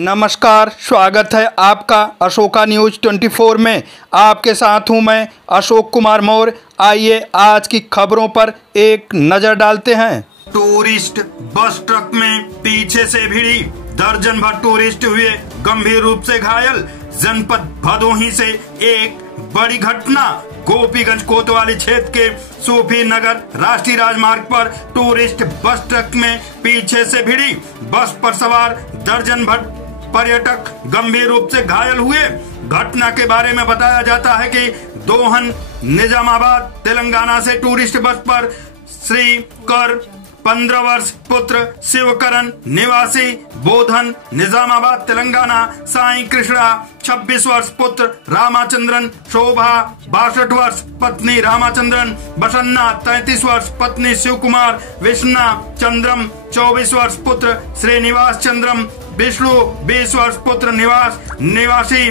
नमस्कार, स्वागत है आपका अशोका न्यूज़ 24 में। आपके साथ हूं मैं अशोक कुमार मौर्य। आइए आज की खबरों पर एक नजर डालते हैं। टूरिस्ट बस ट्रक में पीछे से भिड़ी, दर्जन भर टूरिस्ट हुए गंभीर रूप से घायल। जनपद भदोही से एक बड़ी घटना। गोपीगंज कोतवाली क्षेत्र के सूफी नगर राष्ट्रीय राजमार्ग पर टूरिस्ट बस ट्रक में पीछे से भिड़ी बस पर सवार दर्जन भर पर्यटक गंभीर रूप से घायल हुए। घटना के बारे में बताया जाता है कि दोहन निजामाबाद तेलंगाना से टूरिस्ट बस पर श्री कर 15 वर्ष पुत्र शिवकरण निवासी बोधन निजामाबाद तेलंगाना, साईं कृष्णा 26 वर्ष पुत्र रामाचंद्रन, शोभा 62 वर्ष पत्नी रामाचंद्रन, बसन्ना 33 वर्ष पत्नी शिव कुमार, विष्णा चंद्रम 24 वर्ष पुत्र श्रीनिवास चंद्रम, विष्णु 20 वर्ष पुत्र निवासी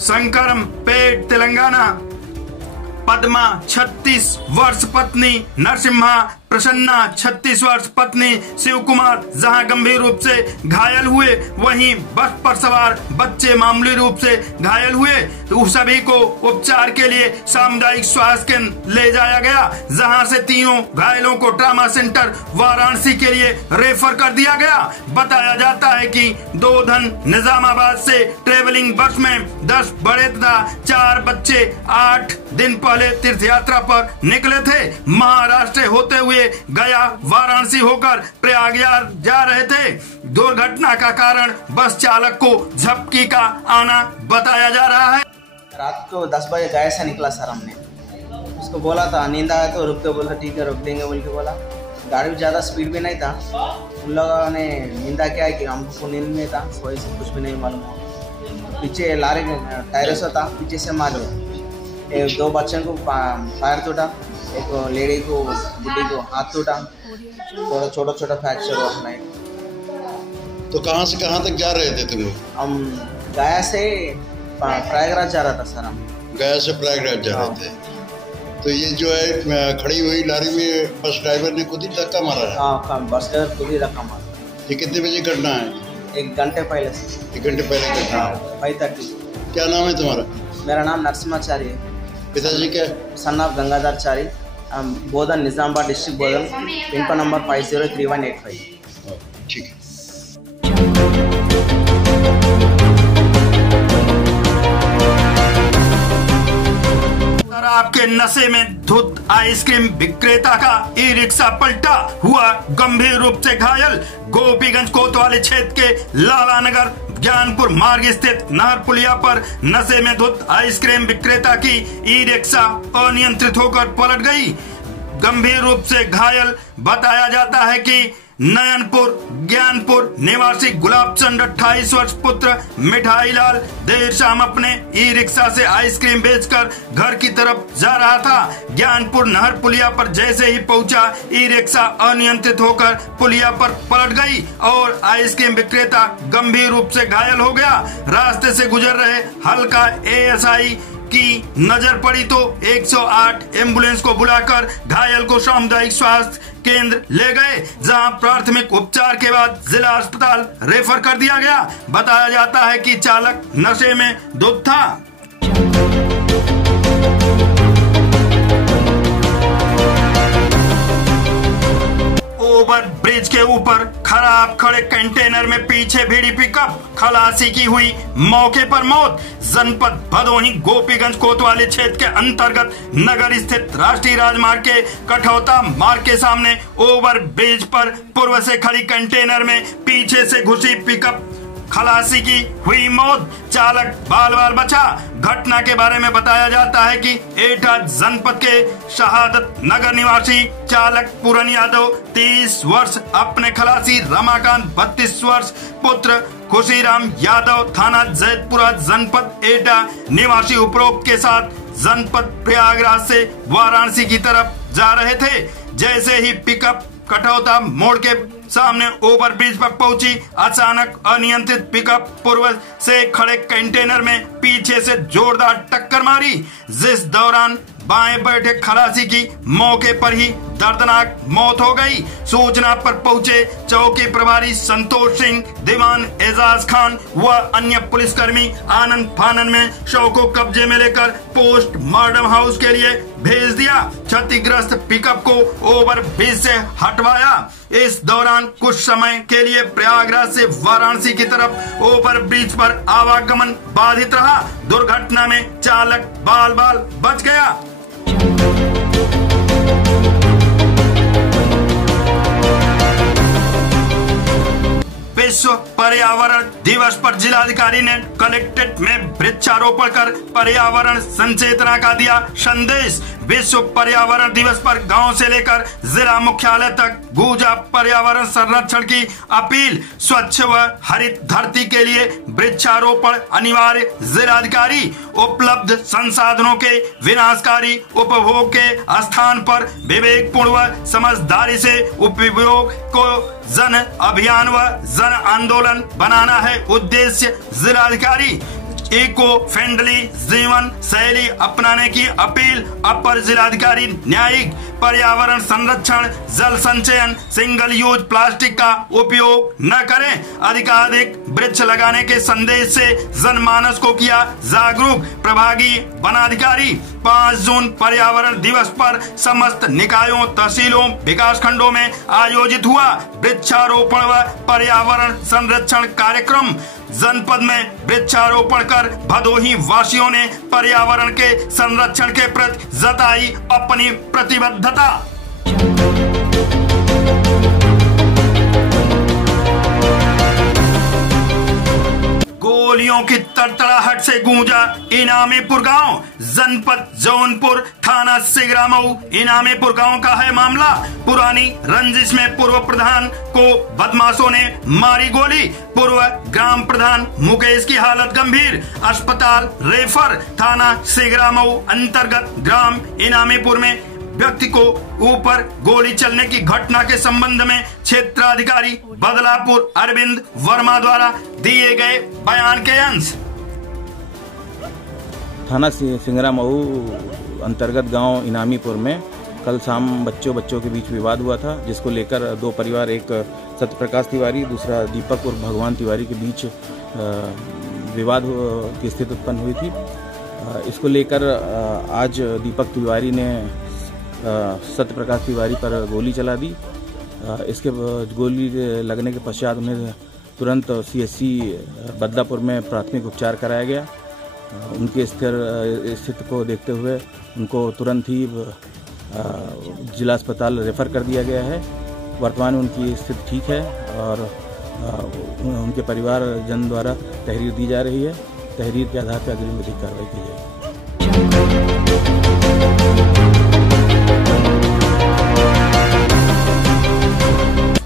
शंकरम पेट तेलंगाना, पद्मा 36 वर्ष पत्नी नरसिम्हा, प्रसन्ना 36 वर्ष पत्नी शिव कुमार जहां गंभीर रूप से घायल हुए, वहीं बस पर सवार बच्चे मामूली रूप से घायल हुए। तो सभी को उपचार के लिए सामुदायिक स्वास्थ्य केंद्र ले जाया गया, जहां से तीनों घायलों को ट्रामा सेंटर वाराणसी के लिए रेफर कर दिया गया। बताया जाता है कि दोधन निजामाबाद से ट्रेवलिंग बस में 10 बड़े तथा 4 बच्चे 8 दिन पहले तीर्थ यात्रा पर निकले थे। महाराष्ट्र होते हुए गया वाराणसी होकर प्रयागराज जा रहे थे। दुर्घटना का कारण बस चालक को झपकी का आना बताया जा रहा है। रात को 10 बजे गया से निकला सर, हमने उसको बोला था नींद आया तो रुक दो, बोला ठीक है रुक देंगे बोल के बोला। गाड़ी भी ज़्यादा स्पीड भी नहीं था, उन लोगों ने नींदा क्या है कि हमको नींद में था, सोए से कुछ भी नहीं मालूम हो। पीछे लारे टायर से था, पीछे से मार एक 2 बच्चों को पैर टूटा, एक लेडी को बुढ़ी को हाथ टूटा, थोड़ा छोटा छोटा फ्रैक्चर हुआ अपना। तो कहाँ से कहाँ तक जा रहे थे तुम लोग? हम गया से प्रयागराज जा रहा था सर। हम गया से प्रयागराज जा रहे थे। तो ये जो है खड़ी हुई लारी में बस ड्राइवर ने खुद ही धक्का मारा है? हाँ, बस ड्राइवर खुद ही धक्का मारा। ये कितने बजे घटना है? 1 घंटे पहले से। 1 घंटे पहले घटना। 5:30। क्या नाम है तुम्हारा? मेरा नाम नरसिम्हाचारी है। पिताजी क्या? Son of Gangadharchari, Bodhan Nizamabad district Bodhan, pin code number 503185। ठीक है। शराब के नशे में धुत आइसक्रीम विक्रेता का ई रिक्शा पलटा, हुआ गंभीर रूप से घायल। गोपीगंज कोतवाली क्षेत्र के लालानगर ज्ञानपुर मार्ग स्थित नहर पुलिया पर नशे में धुत आइसक्रीम विक्रेता की ई रिक्शा अनियंत्रित होकर पलट गई। गंभीर रूप से घायल बताया जाता है कि नयनपुर ज्ञानपुर निवासी गुलाबचंद 28 वर्ष पुत्र मिठाई लाल देर शाम अपने ई रिक्शा से आइसक्रीम बेचकर घर की तरफ जा रहा था। ज्ञानपुर नहर पुलिया पर जैसे ही पहुंचा, ई रिक्शा अनियंत्रित होकर पुलिया पर पलट गई और आइसक्रीम विक्रेता गंभीर रूप से घायल हो गया। रास्ते से गुजर रहे हल्का एएसआई की नजर पड़ी तो 108 एम्बुलेंस को बुलाकर घायल को सामुदायिक स्वास्थ्य केंद्र ले गए, जहां प्राथमिक उपचार के बाद जिला अस्पताल रेफर कर दिया गया। बताया जाता है कि चालक नशे में धुत था। ओवर ब्रिज के ऊपर खराब खड़े कंटेनर में पीछे भिड़ी पिकअप, खलासी की हुई मौके पर मौत। जनपद भदोही गोपीगंज कोतवाली क्षेत्र के अंतर्गत नगर स्थित राष्ट्रीय राजमार्ग के कठौता मार्ग के सामने ओवर ब्रिज पर पूर्व से खड़ी कंटेनर में पीछे से घुसी पिकअप, खलासी की हुई मौत। चालक बाल बाल बचा। घटना के बारे में बताया जाता है कि एटा जनपद के शहादत नगर निवासी चालक पूरन यादव 30 वर्ष अपने खलासी रमाकांत 32 वर्ष पुत्र खुशीराम यादव थाना जैतपुरा जनपद एटा निवासी उपरोक्त के साथ जनपद प्रयागराज से वाराणसी की तरफ जा रहे थे। जैसे ही पिकअप कठौता मोड़ के सामने ओवर ब्रिज पर पहुंची, अचानक अनियंत्रित पिकअप पूर्व से खड़े कंटेनर में पीछे से जोरदार टक्कर मारी, जिस दौरान बाएं बैठे खलासी की मौके पर ही दर्दनाक मौत हो गई। सूचना पर पहुंचे चौकी प्रभारी संतोष सिंह, दीवान एजाज खान व अन्य पुलिसकर्मी आनंद फानन में शव को कब्जे में लेकर पोस्टमार्टम हाउस के लिए भेज दिया। क्षतिग्रस्त पिकअप को ओवरब्रिज से हटवाया। इस दौरान कुछ समय के लिए प्रयागराज से वाराणसी की तरफ ओवरब्रिज पर आवागमन बाधित रहा। दुर्घटना में चालक बाल बाल बच गया। विश्व पर्यावरण दिवस पर जिलाधिकारी ने कलेक्ट्रेट में वृक्षारोपण कर पर्यावरण संचेतना का दिया संदेश। विश्व पर्यावरण दिवस पर गांव से लेकर जिला मुख्यालय तक गूंजा पर्यावरण संरक्षण की अपील। स्वच्छ व हरित धरती के लिए वृक्षारोपण अनिवार्य। जिलाधिकारी उपलब्ध संसाधनों के विनाशकारी उपभोग के स्थान पर विवेकपूर्ण व समझदारी से उपयोग को जन अभियान व जन आंदोलन बनाना है उद्देश्य। जिलाधिकारी इको फ्रेंडली जीवन शैली अपनाने की अपील। अपर जिलाधिकारी न्यायिक पर्यावरण संरक्षण, जल संचयन, सिंगल यूज प्लास्टिक का उपयोग न करें। अधिकाधिक वृक्ष लगाने के संदेश से जनमानस को किया जागरूक। प्रभागी वनाधिकारी 5 जून पर्यावरण दिवस पर समस्त निकायों, तहसीलों, विकास खंडों में आयोजित हुआ वृक्षारोपण व पर्यावरण संरक्षण कार्यक्रम। जनपद में वृक्षारोपण कर भदोही वासियों ने पर्यावरण के संरक्षण के प्रति जताई अपनी प्रतिबद्धता। गोलियों की तड़तड़ाहट से गूंजा इनामीपुर गांव। जनपद जौनपुर थाना सिगरामऊ इनामीपुर गांव का है मामला। पुरानी रंजिश में पूर्व प्रधान को बदमाशों ने मारी गोली। पूर्व ग्राम प्रधान मुकेश की हालत गंभीर, अस्पताल रेफर। थाना सिगरामऊ अंतर्गत ग्राम इनामीपुर में व्यक्ति को ऊपर गोली चलने की घटना के संबंध में क्षेत्राधिकारी बदलापुर अरविंद वर्मा द्वारा दिए गए बयान के अंश। थाना सिंगरामऊ अंतर्गत गांव इनामीपुर में कल शाम बच्चों के बीच विवाद हुआ था, जिसको लेकर 2 परिवार, एक सत्यप्रकाश तिवारी, दूसरा दीपक और भगवान तिवारी के बीच विवाद की स्थिति उत्पन्न हुई थी। इसको लेकर आज दीपक तिवारी ने सत्यप्रकाश तिवारी पर गोली चला दी। इसके गोली लगने के पश्चात उन्हें तुरंत CSC बदलापुर में प्राथमिक उपचार कराया गया। उनकी स्थिति को देखते हुए उनको तुरंत ही जिला अस्पताल रेफर कर दिया गया है। वर्तमान में उनकी स्थिति ठीक है और उनके परिवारजन द्वारा तहरीर दी जा रही है। तहरीर के आधार पर अग्रिम विधिक कार्रवाई की जाएगी।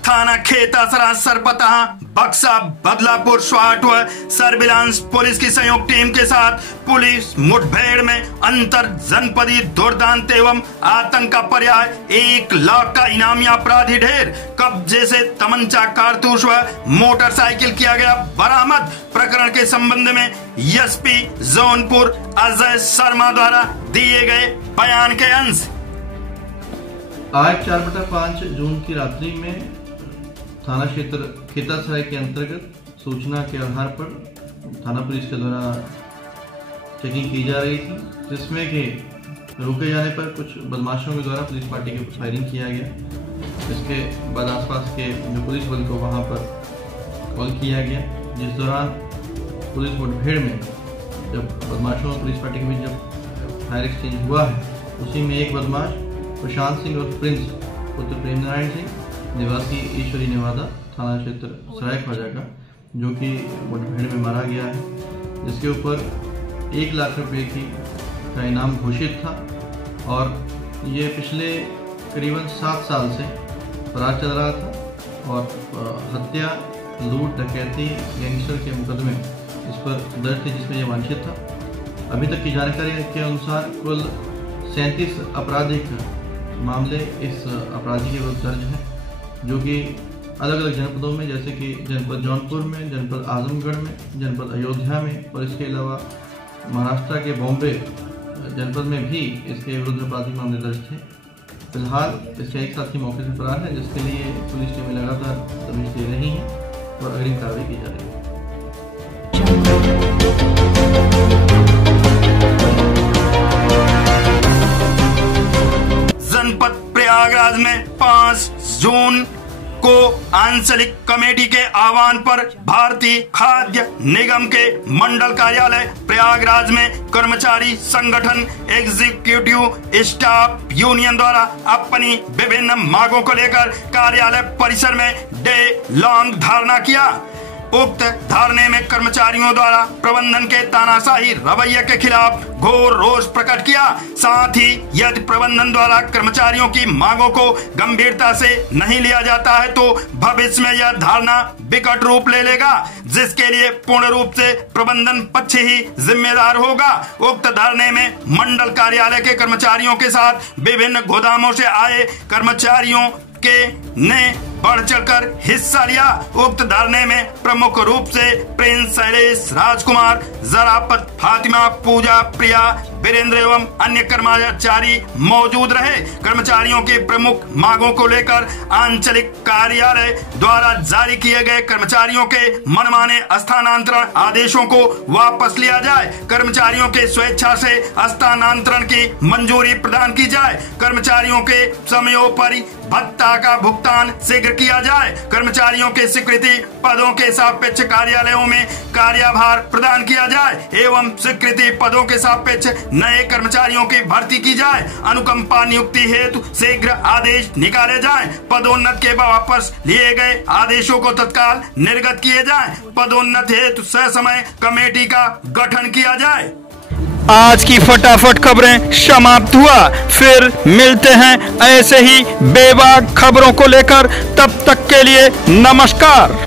थाना खेतासरा, सरपतहा, बक्सा, बदलापुर स्वाट व सर्विलांस पुलिस की संयुक्त टीम के साथ पुलिस मुठभेड़ में अंतर जनपदीय दुर्दांत एवं आतंक का पर्याय 1 लाख का इनामी अपराधी ढेर। कब्जे से तमंचा, कारतूस व मोटरसाइकिल किया गया बरामद। प्रकरण के संबंध में एसपी जौनपुर अजय शर्मा द्वारा दिए गए बयान के अंश। आज 4/5 जून की रात्रि में थाना क्षेत्र खेतासराय के अंतर्गत सूचना के आधार पर थाना पुलिस के द्वारा चेकिंग की जा रही थी, जिसमें कि रुके जाने पर कुछ बदमाशों के द्वारा पुलिस पार्टी के ऊपर फायरिंग किया गया। इसके बाद आसपास के जो पुलिस बल को वहां पर कॉल किया गया, जिस दौरान पुलिस मुठभेड़ में जब बदमाशों और पुलिस पार्टी के बीच जब फायर एक्सचेंज हुआ है, उसी में एक बदमाश प्रशांत सिंह और प्रिंस पुत्र प्रेम नारायण सिंह निवासी ईश्वरी नेवादा थाना क्षेत्र सराय ख्वाजा का, जो कि मुठभेड़ में मारा गया है, जिसके ऊपर 1 लाख रुपए का इनाम घोषित था। और ये पिछले करीबन 7 साल से फरार चल रहा था और हत्या, लूट, डकैती, गैंगस्टर के मुकदमे इस पर दर्ज थे, जिसमें यह वांछित था। अभी तक की जानकारी के अनुसार कुल 37 आपराधिक मामले इस अपराधी के विरुद्ध दर्ज हैं, जो कि अलग अलग जनपदों में, जैसे कि जनपद जौनपुर में, जनपद आजमगढ़ में, जनपद अयोध्या में और इसके अलावा महाराष्ट्र के बॉम्बे जनपद में भी इसके विरुद्ध अपराधिक मामले दर्ज थे। फिलहाल इसका एक साथी मौके से फरार है, जिसके लिए पुलिस टीमें लगातार तजवीज़ दे रही हैं और अगली कार्रवाई की जा रही है। जनपद प्रयागराज में 5 जून को आंचलिक कमेटी के आह्वान पर भारतीय खाद्य निगम के मंडल कार्यालय प्रयागराज में कर्मचारी संगठन एग्जीक्यूटिव स्टाफ यूनियन द्वारा अपनी विभिन्न मांगों को लेकर कार्यालय परिसर में डे लॉन्ग धरना किया। उक्त धरने में कर्मचारियों द्वारा प्रबंधन के तानाशाही रवैये के खिलाफ घोर रोष प्रकट किया। साथ ही यदि प्रबंधन द्वारा कर्मचारियों की मांगों को गंभीरता से नहीं लिया जाता है तो भविष्य में यह धरना विकट रूप ले लेगा, जिसके लिए पूर्ण रूप से प्रबंधन पक्ष ही जिम्मेदार होगा। उक्त धरने में मंडल कार्यालय के कर्मचारियों के साथ विभिन्न गोदामों से आए कर्मचारियों ने बढ़ चढ़कर हिस्सा लिया। उक्त धरने में प्रमुख रूप से प्रिंस शैलेश राजकुमार, जरापत फातिमा, पूजा, प्रिया, वीरेंद्र एवं अन्य कर्मचारी मौजूद रहे। कर्मचारियों की प्रमुख मांगों को लेकर आंचलिक कार्यालय द्वारा जारी किए गए कर्मचारियों के मनमाने स्थानांतरण आदेशों को वापस लिया जाए, कर्मचारियों के स्वेच्छा से स्थानांतरण की मंजूरी प्रदान की जाए, कर्मचारियों के समयोपरि भत्ता का भुगतान शीघ्र किया जाए, कर्मचारियों के स्वीकृति पदों के सापेक्ष कार्यालयों में कार्यभार प्रदान किया जाए एवं स्वीकृति पदों के सापेक्ष नए कर्मचारियों की भर्ती की जाए, अनुकंपा नियुक्ति हेतु शीघ्र आदेश निकाले जाएं, पदोन्नत के वापस लिए गए आदेशों को तत्काल निर्गत किए जाएं, पदोन्नत हेतु ससमय कमेटी का गठन किया जाए। आज की फटाफट खबरें समाप्त हुआ, फिर मिलते हैं ऐसे ही बेबाक खबरों को लेकर। तब तक के लिए नमस्कार।